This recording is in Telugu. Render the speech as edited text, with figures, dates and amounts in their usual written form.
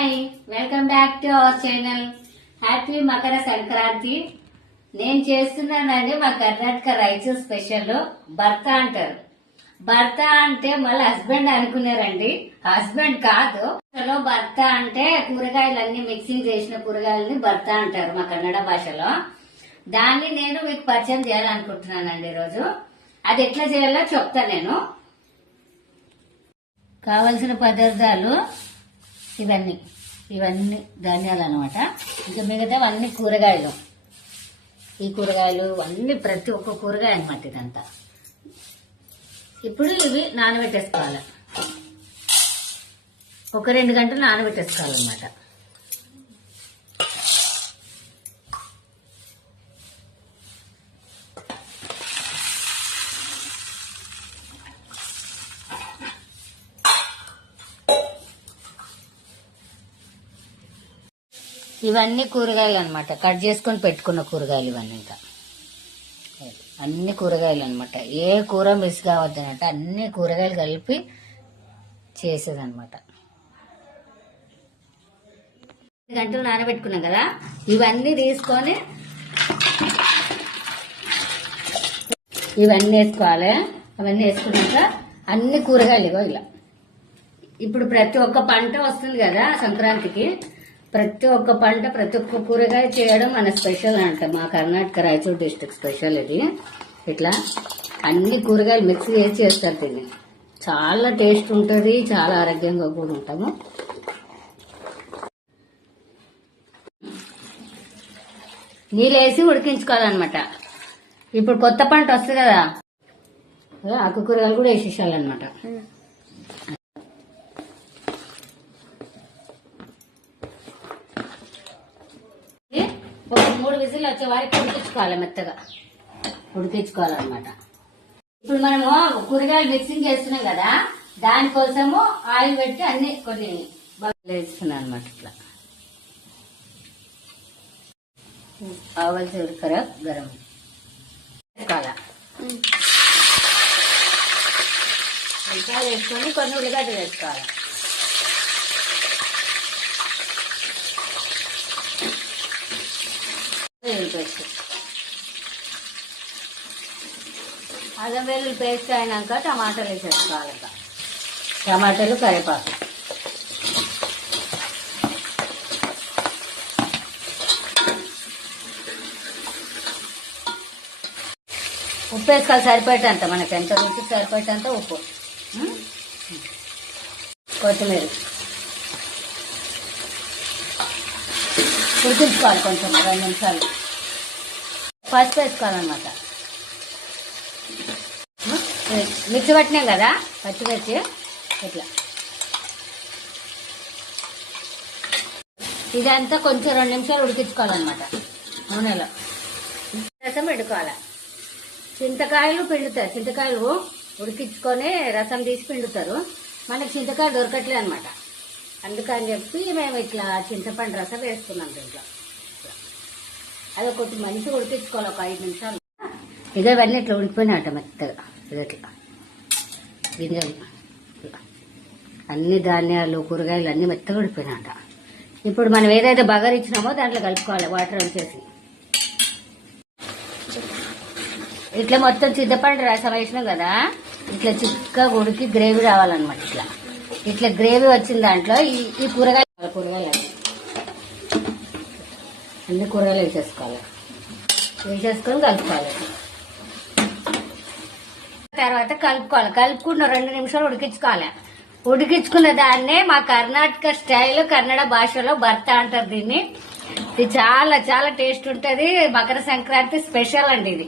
Hi, welcome back to our channel. Happy Makar Sankranti. నేను చేస్తున్నానండి మా కర్ణాటక రైస్ స్పెషల్ భర్త అంటారు. భర్త అంటే మళ్ళీ హస్బెండ్ అనుకున్నారండి. హస్బెండ్ కాదు, అసలు భర్త అంటే కూరగాయలన్నీ మిక్సింగ్ చేసిన కూరగాయలని భర్త అంటారు మా కన్నడ భాషలో. దాన్ని నేను మీకు పరిచయం చేయాలనుకుంటున్నానండి ఈరోజు. అది ఎట్లా చేయాలో చెప్తా నేను. కావలసిన పదార్థాలు ఇవన్నీ ధాన్యాలు అనమాట. ఇంకా మిగతావన్నీ కూరగాయలు. ఈ కూరగాయలు అన్ని ప్రతి ఒక్క కూరగాయ అనమాట ఇదంతా. ఇప్పుడు ఇవి నానబెట్టేసుకోవాలి. ఒక 2 గంటలు నానబెట్టేసుకోవాలన్నమాట. ఇవన్నీ కూరగాయలు అనమాట, కట్ చేసుకొని పెట్టుకున్న కూరగాయలు ఇవన్నీ. ఇంకా అన్ని కూరగాయలు అనమాట. ఏ కూర మిస్ కావద్దనంటే అన్ని కూరగాయలు కలిపి చేసేదనమాట. 2 గంటలు నానబెట్టుకున్నాం కదా, ఇవన్నీ తీసుకొని ఇవన్నీ వేసుకోవాలి. అవన్నీ వేసుకున్నాక అన్ని కూరగాయలు ఇగో ఇలా. ఇప్పుడు ప్రతి ఒక్క పంట వస్తుంది కదా సంక్రాంతికి, ప్రతి ఒక్క పంట ప్రతి ఒక్క కూరగాయ చేయడం మన స్పెషల్ అంట. మా కర్ణాటక రాయచూర్ డిస్ట్రిక్ట్ స్పెషల్ ఇది. ఇట్లా అన్ని కూరగాయలు మిక్స్ చేసి చేస్తారు దీన్ని. చాలా టేస్ట్ ఉంటుంది, చాలా ఆరోగ్యంగా కూడా ఉంటాము. నీళ్ళు వేసి ఉడికించుకోవాలన్నమాట. ఇప్పుడు కొత్త పంట వస్తుంది కదా, ఆకు కూరగాయలు కూడా వేసేసాలన్నమాట. ఒక 3 విజిల్ వచ్చే వరకు ఉడికించుకోవాలి, మెత్తగా ఉడికించుకోవాలన్నమాట. ఇప్పుడు మనము కూరగాయలు మిక్సింగ్ చేస్తున్నాం కదా, దానికోసము ఆయిల్ పెట్టి అన్ని కొన్ని వేసుకున్నాం అనమాట. ఇట్లా ఆవల జీలకర్ర గరం వేసుకోవాలి. ఉల్లిపాయలు వేసుకొని కొన్ని ఉల్లిగడ్డలు వేసుకోవాలి. పేస్ట్, అల్లం వెల్లుల్లి పేస్ట్ అయినాక టమాటాలు వేసేసుకోవాలి. టమాటాలు, కరివేపాకు, ఉప్పు వేసుకోవాలి సరిపోయేటంత, మనకి ఎంత రుచికి సరిపోయేటంత ఉప్పు. కొత్తిమీర ఉడికించుకోవాలి కొంచెం 2 నిమిషాలు. పసుపు వేసుకోవాలన్నమాట. మిక్సీ పట్టినాం కదా పచ్చిమిర్చి, ఇట్లా ఇదంతా కొంచెం 2 నిమిషాలు ఉడికించుకోవాలన్నమాట నూనెలో. రసం పిండుకోవాలి. చింతకాయలు పిండుతారు, చింతకాయలు ఉడికించుకొని రసం తీసి పిండుతారు. మనకి చింతకాయలు దొరకట్లే అనమాట. అందుకని చెప్పి మేము ఇట్లా చింతపండు రసం వేసుకున్నాం దీంట్లో. అది కొంచెం మంచిగా ఉడికించుకోవాలి, ఒక 5 నిమిషాలు. ఇదే ఇవన్నీ ఇట్లా ఉడికిపోయినట్ట మెత్తగా. ఇది ఇట్లా గింజలు, అన్ని ధాన్యాలు కూరగాయలు అన్ని మెత్తగా ఉడిపోయినట్ట. ఇప్పుడు మనం ఏదైతే బగారు ఇచ్చినామో దాంట్లో కలుపుకోవాలి వాటర్ వచ్చేసి. ఇట్లా మొత్తం చింతపండు రసం వేసినాం కదా, ఇట్లా చిక్కగా ఉడికి గ్రేవీ రావాలన్నమాట. ఇట్లా ఇట్లా గ్రేవీ వచ్చిన దాంట్లో ఈ కూరగాయలు అన్ని కూరగాయలు వేసేసుకొని కలుపుకోవాలి. తర్వాత కలుపుకున్న 2 నిమిషాలు ఉడికించుకోవాలి. ఉడికించుకున్న దాన్నే మా కర్ణాటక స్టైల్ కన్నడ భాషలో భర్త అంటారు దీన్ని. ఇది చాలా చాలా టేస్ట్ ఉంటది. మకర సంక్రాంతి స్పెషల్ అండి ఇది.